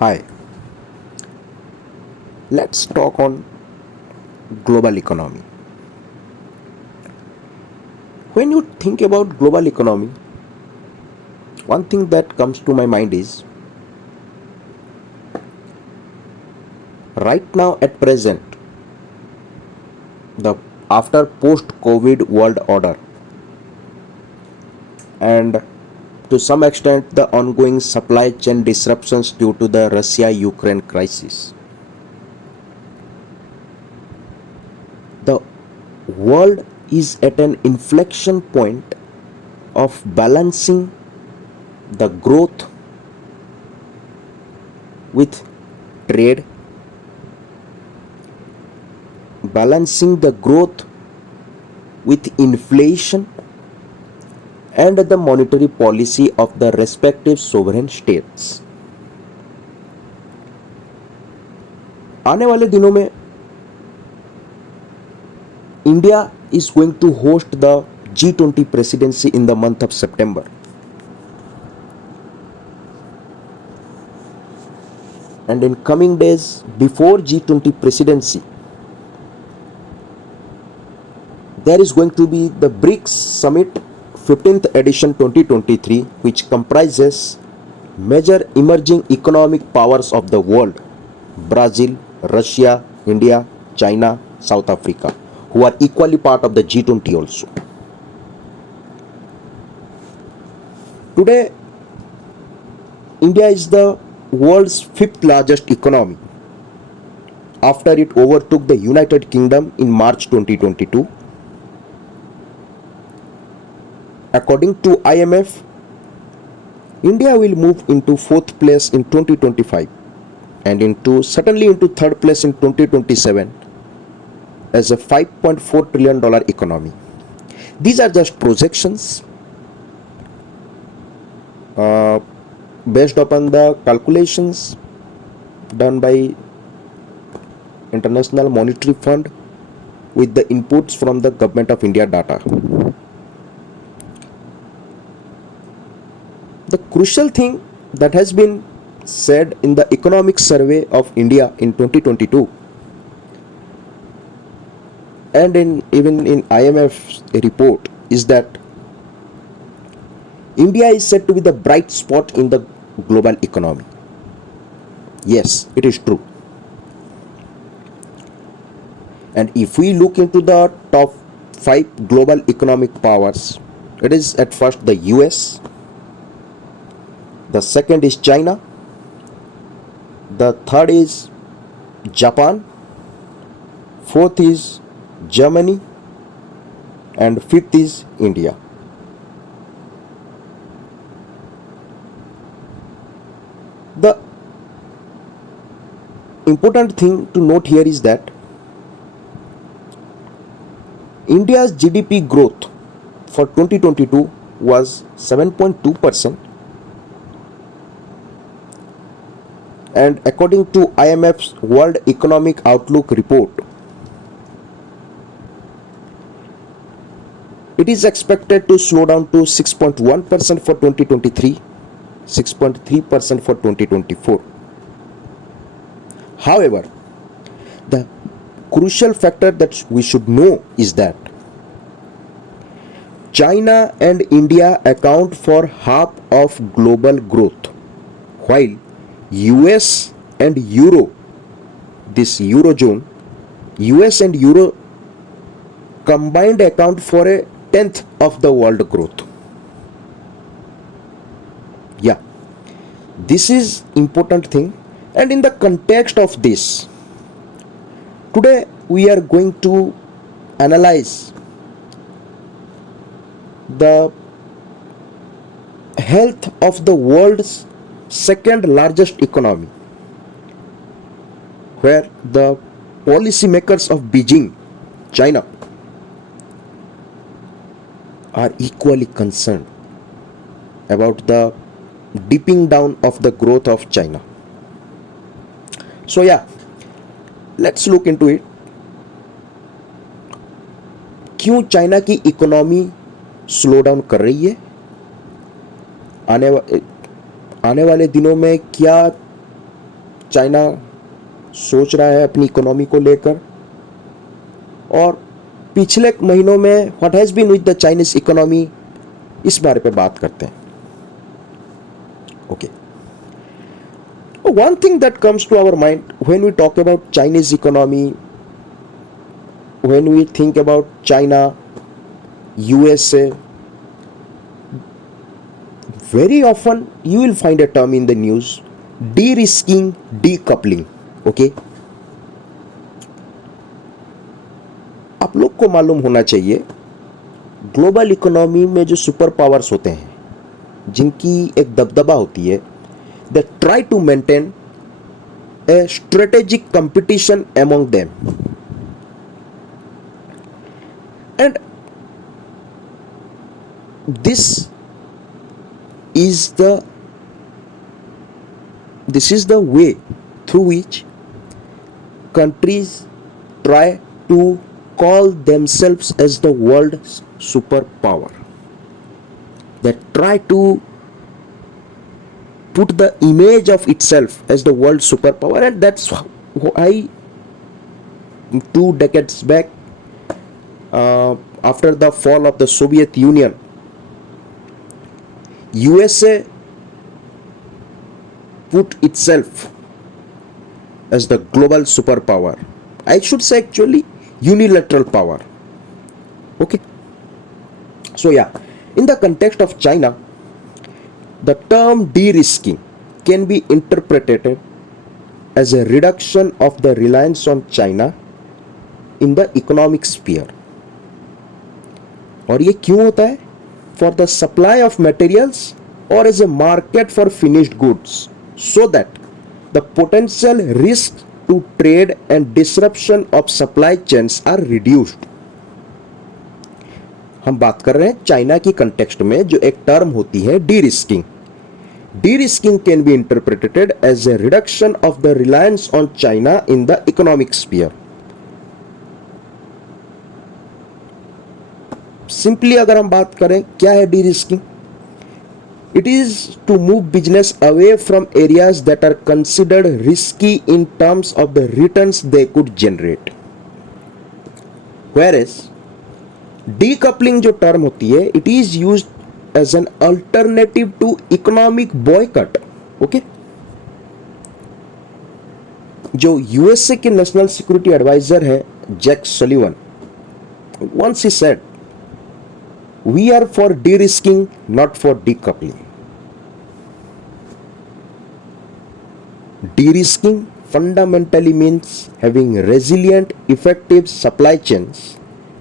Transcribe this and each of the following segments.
Hi, let's talk on global economy. When you think about global economy, one thing that comes to my mind is right now at present, the after post COVID world order and to some extent the ongoing supply chain disruptions due to the Russia Ukraine crisis. The world is at an inflection point of balancing the growth with trade, balancing the growth with inflation and the monetary policy of the respective sovereign states. आने वाले दिनों में India is going to host the G20 presidency in the month of September. And in coming days before G20 presidency, there is going to be the BRICS Summit 15th edition 2023, which comprises major emerging economic powers of the world: Brazil, Russia, India, China, South Africa, who are equally part of the G20 also. Today, India is the world's fifth largest economy after it overtook the United Kingdom in March 2022. According to IMF, India will move into fourth place in 2025 and certainly into third place in 2027 as a $5.4 trillion economy. These are just projections based upon the calculations done by International Monetary Fund with the inputs from the Government of India data. The crucial thing that has been said in the Economic Survey of India in 2022 and even in IMF's report is that India is said to be the bright spot in the global economy. Yes, it is true. And if we look into the top 5 global economic powers, it is at first the US, the second is China, the third is Japan, fourth is Germany, and fifth is India. The important thing to note here is that India's GDP growth for 2022 was 7.2%, and according to IMF's World Economic Outlook report, it is expected to slow down to 6.1% for 2023, 6.3% for 2024. However, the crucial factor that we should know is that China and India account for half of global growth, while US and Euro, this Eurozone, US and Euro combined account for a tenth of the world growth. Yeah, this is important thing. And in the context of this, today we are going to analyze the health of the world's second largest economy, where the policymakers of Beijing, China, are equally concerned about the dipping down of the growth of China. So yeah, let's look into it. क्यों China की economy slow down कर रही है, आने वाले दिनों में क्या चाइना सोच रहा है अपनी इकोनॉमी को लेकर, और पिछले महीनों में what has been with the Chinese economy, इस बारे पे बात करते हैं. Okay, one thing that comes to our mind when we talk about Chinese economy, when we think about China, USA, very often you will find a term in the news, de-risking, decoupling. Okay, आप लोग को मालूम होना चाहिए, global economy में जो super powers होते हैं, जिनकी एक दबदबा होती है, they try to maintain a strategic competition among them, and this is the way through which countries try to call themselves as the world's superpower. They try to put the image of itself as the world superpower, and that's why 2 decades back, after the fall of the Soviet Union, USA put itself as the global superpower. I should say actually unilateral power. Okay, so yeah, in the context of China, the term de-risking can be interpreted as a reduction of the reliance on China in the economic sphere. और ये क्यों होता है? For the supply of materials or as a market for finished goods, so that the potential risks to trade and disruption of supply chains are reduced. हम बात कर रहे हैं चाइना की कंटेक्स्ट में जो एक टर्म होती है de-risking. De-risking can be interpreted as a reduction of the reliance on China in the economic sphere. Simply अगर हम बात करें क्या है de-risking, it is to move business away from areas that are considered risky in terms of the returns they could generate. Whereas decoupling जो term होती है, it is used as an alternative to economic boycott. Okay, जो USA के national security adviser है Jake Sullivan, once he said, we are for de-risking, not for decoupling. De-risking fundamentally means having resilient, effective supply chains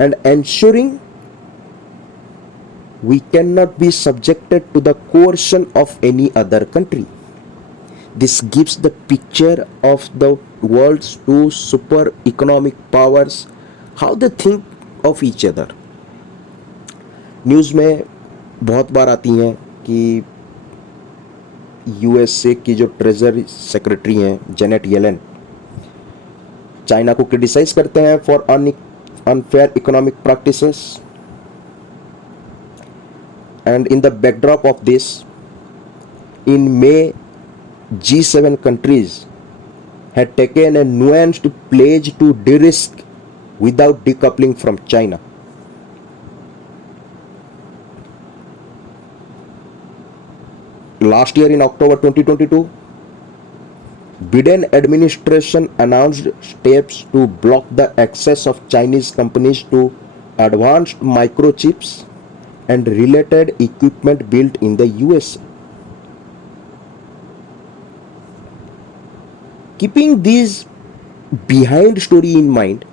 and ensuring we cannot be subjected to the coercion of any other country. This gives the picture of the world's two super economic powers, how they think of each other. News में बहुत बार आती हैं कि USA की जो treasury secretary हैं Janet Yellen, China को criticise करते हैं for unfair economic practices, and in the backdrop of this, in may G7 countries had taken a nuanced pledge to de-risk without decoupling from China. Last year in October 2022, Biden administration announced steps to block the access of Chinese companies to advanced microchips and related equipment built in the US. Keeping these behind story in mind,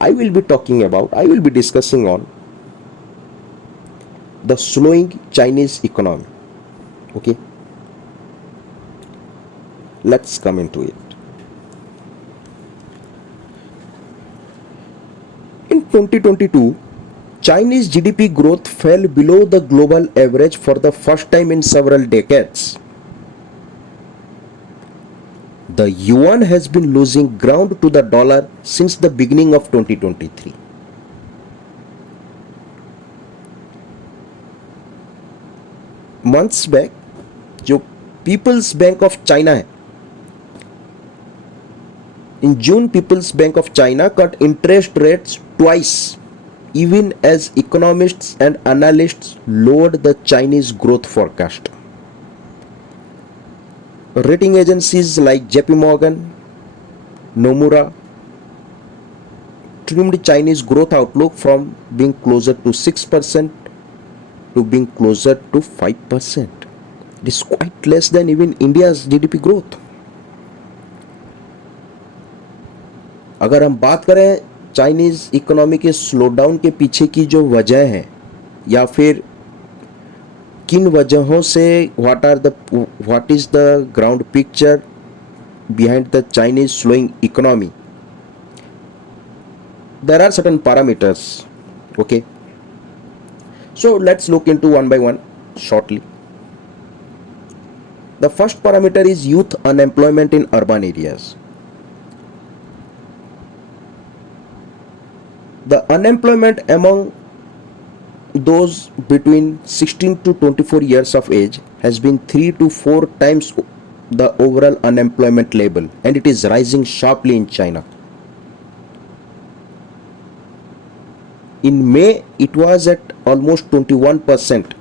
I will be discussing on the slowing Chinese economy. Okay, let's come into it. In 2022, Chinese GDP growth fell below the global average for the first time in several decades. The yuan has been losing ground to the dollar since the beginning of 2023. Months back, जो peoples bank of China है In June, People's Bank of China cut interest rates twice, even as economists and analysts lowered the Chinese growth forecast. Rating agencies like JP Morgan, Nomura trimmed Chinese growth outlook from being closer to 6% to being closer to 5%. It is quite less than even India's GDP growth. अगर हम बात करें Chinese economy के slowdown के पीछे की जो वजह है या फिर किन वजहों से what is the ground picture behind the Chinese slowing economy, there are certain parameters. Okay, so let's look into one by one shortly. The first parameter is youth unemployment in urban areas. The unemployment among those between 16 to 24 years of age has been 3 to 4 times the overall unemployment level, and it is rising sharply in China. In May, it was at almost 21%,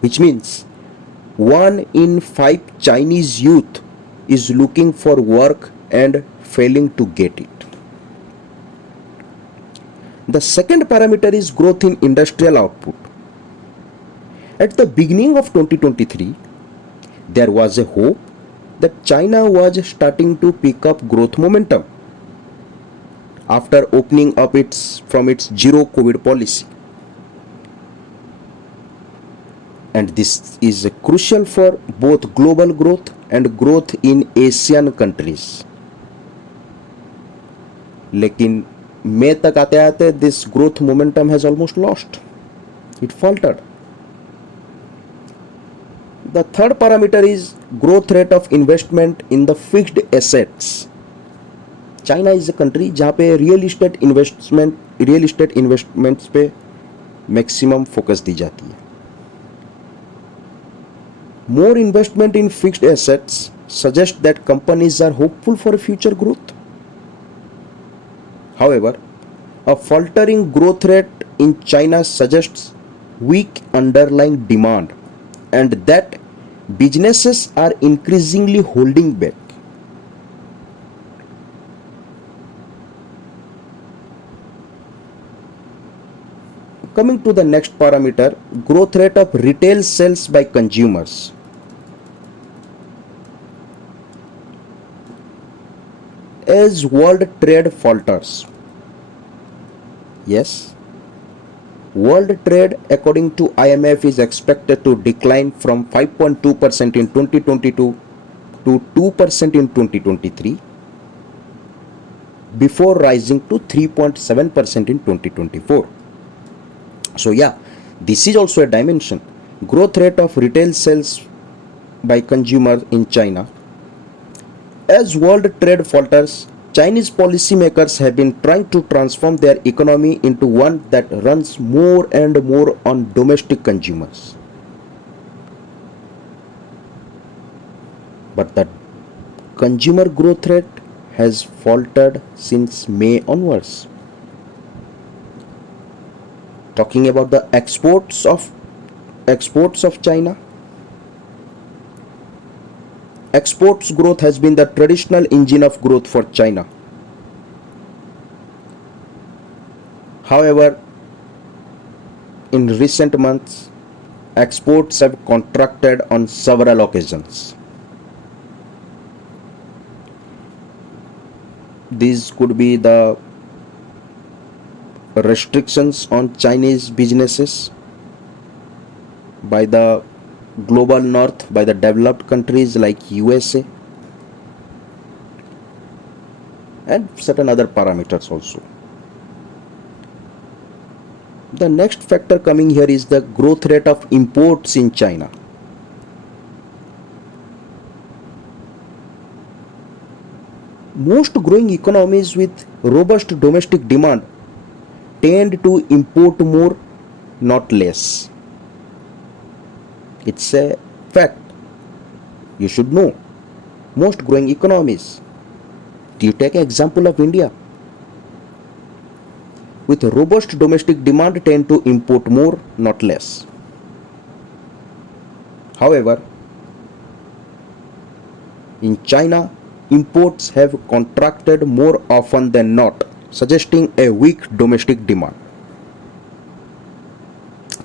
which means 1 in 5 Chinese youth is looking for work and failing to get it. The second parameter is growth in industrial output. At the beginning of 2023, there was a hope that China was starting to pick up growth momentum after opening up from its zero COVID policy. And this is crucial for both global growth and growth in Asian countries. लेकिन मई तक आते आते this growth momentum has almost lost. It faltered. The third parameter is growth rate of investment in the fixed assets. China is a country जहाँ पे real estate investments पे maximum focus दी जाती है. More investment in fixed assets suggests that companies are hopeful for future growth. However, a faltering growth rate in China suggests weak underlying demand and that businesses are increasingly holding back. Coming to the next parameter, growth rate of retail sales by consumers. As world trade falters, yes, world trade according to IMF is expected to decline from 5.2% in 2022 to 2% in 2023 before rising to 3.7% in 2024. So yeah, this is also a dimension. Growth rate of retail sales by consumers in China. As world trade falters, Chinese policymakers have been trying to transform their economy into one that runs more and more on domestic consumers. But the consumer growth rate has faltered since May onwards. Talking about the exports of China. Exports growth has been the traditional engine of growth for China. However, in recent months, exports have contracted on several occasions. These could be the restrictions on Chinese businesses by the global north, by the developed countries like USA, and certain other parameters also. The next factor coming here is the growth rate of imports in China. Most growing economies with robust domestic demand tend to import more, not less. It's a fact. You should know. Most growing economies. You take an example of India. With robust domestic demand tend to import more, not less. However, in China, imports have contracted more often than not, suggesting a weak domestic demand.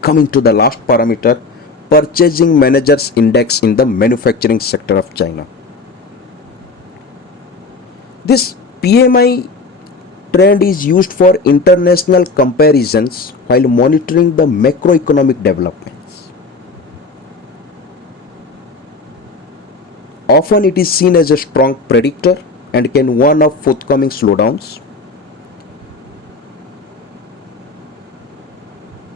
Coming to the last parameter, Purchasing Managers Index in the manufacturing sector of China. This PMI trend is used for international comparisons while monitoring the macroeconomic developments. Often it is seen as a strong predictor and can warn of forthcoming slowdowns.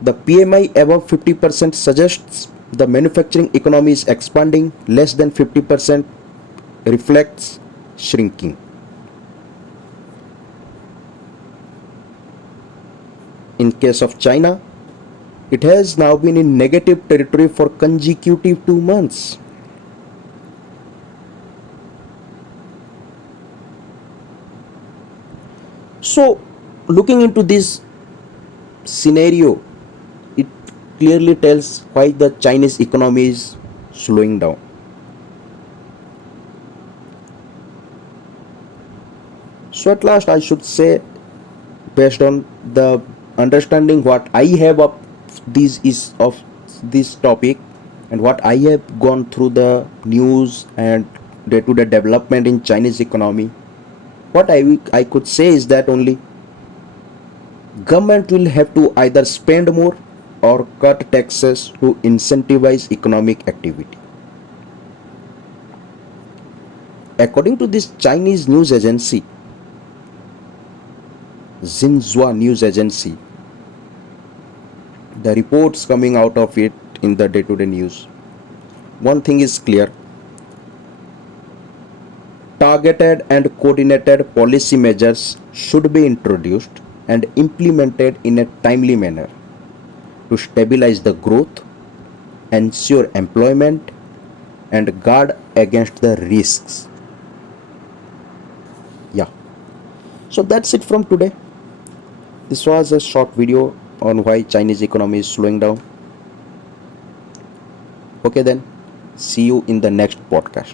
The PMI above 50% suggests the manufacturing economy is expanding, less than 50% reflects shrinking. In case of China, it has now been in negative territory for consecutive 2 months. So, looking into this scenario, it clearly tells why the Chinese economy is slowing down. So, at last, I should say, based on the understanding what I have of this topic and what I have gone through the news and day-to-day development in Chinese economy, what I could say is that only government will have to either spend more or cut taxes to incentivize economic activity. According to this Chinese news agency, Xinhua news agency, the reports coming out of it in the day-to-day news, one thing is clear: targeted and coordinated policy measures should be introduced and implemented in a timely manner to stabilize the growth, ensure employment, and guard against the risks. Yeah, so that's it from today. This was a short video on why Chinese economy is slowing down. Okay then, see you in the next podcast.